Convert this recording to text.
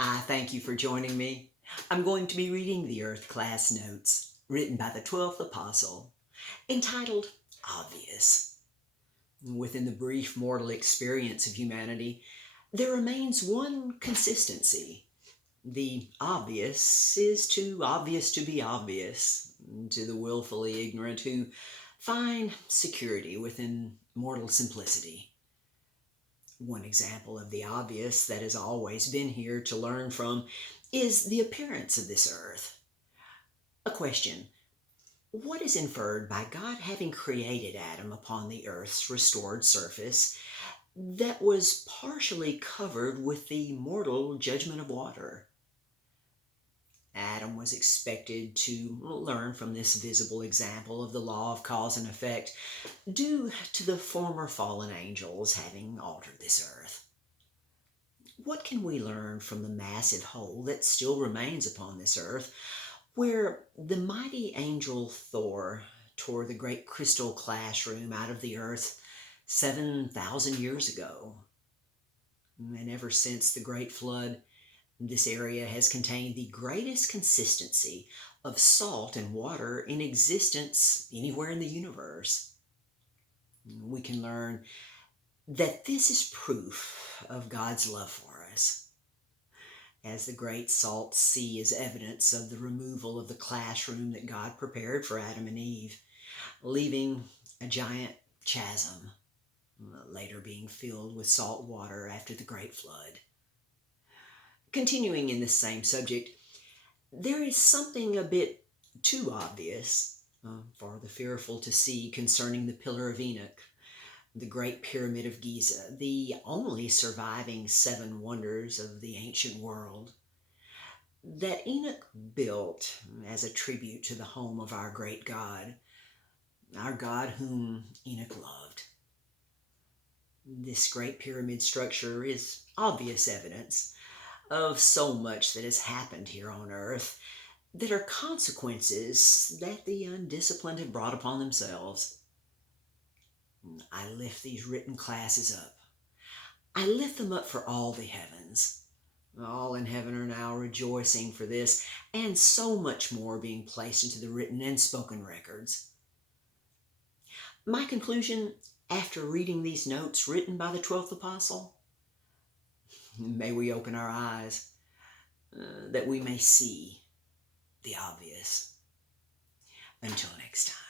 I thank you for joining me. I'm going to be reading the Earth class notes written by the 12th Apostle, entitled Obvious. Within the brief mortal experience of humanity, there remains one consistency. The obvious is too obvious to be obvious to the willfully ignorant who find security within mortal simplicity. One example of the obvious that has always been here to learn from is the appearance of this earth. A question: what is inferred by God having created Adam upon the earth's restored surface that was partially covered with the mortal judgment of water? Adam was expected to learn from this visible example of the law of cause and effect due to the former fallen angels having altered this earth. What can we learn from the massive hole that still remains upon this earth, where the mighty angel Thor tore the great crystal classroom out of the earth 7,000 years ago? And ever since the great flood, this area has contained the greatest consistency of salt and water in existence anywhere in the universe. We can learn that this is proof of God's love for us, as the great salt sea is evidence of the removal of the classroom that God prepared for Adam and Eve, leaving a giant chasm, later being filled with salt water after the great flood. Continuing in this same subject, there is something a bit too obvious for the fearful to see concerning the Pillar of Enoch, the Great Pyramid of Giza, the only surviving seven wonders of the ancient world, that Enoch built as a tribute to the home of our great God, our God whom Enoch loved. This great pyramid structure is obvious evidence of so much that has happened here on earth that are consequences that the undisciplined have brought upon themselves. I lift these written classes up. I lift them up for all the heavens. All in heaven are now rejoicing for this, and so much more being placed into the written and spoken records. My conclusion, after reading these notes written by the 12th Apostle: may we open our eyes that we may see the obvious. Until next time.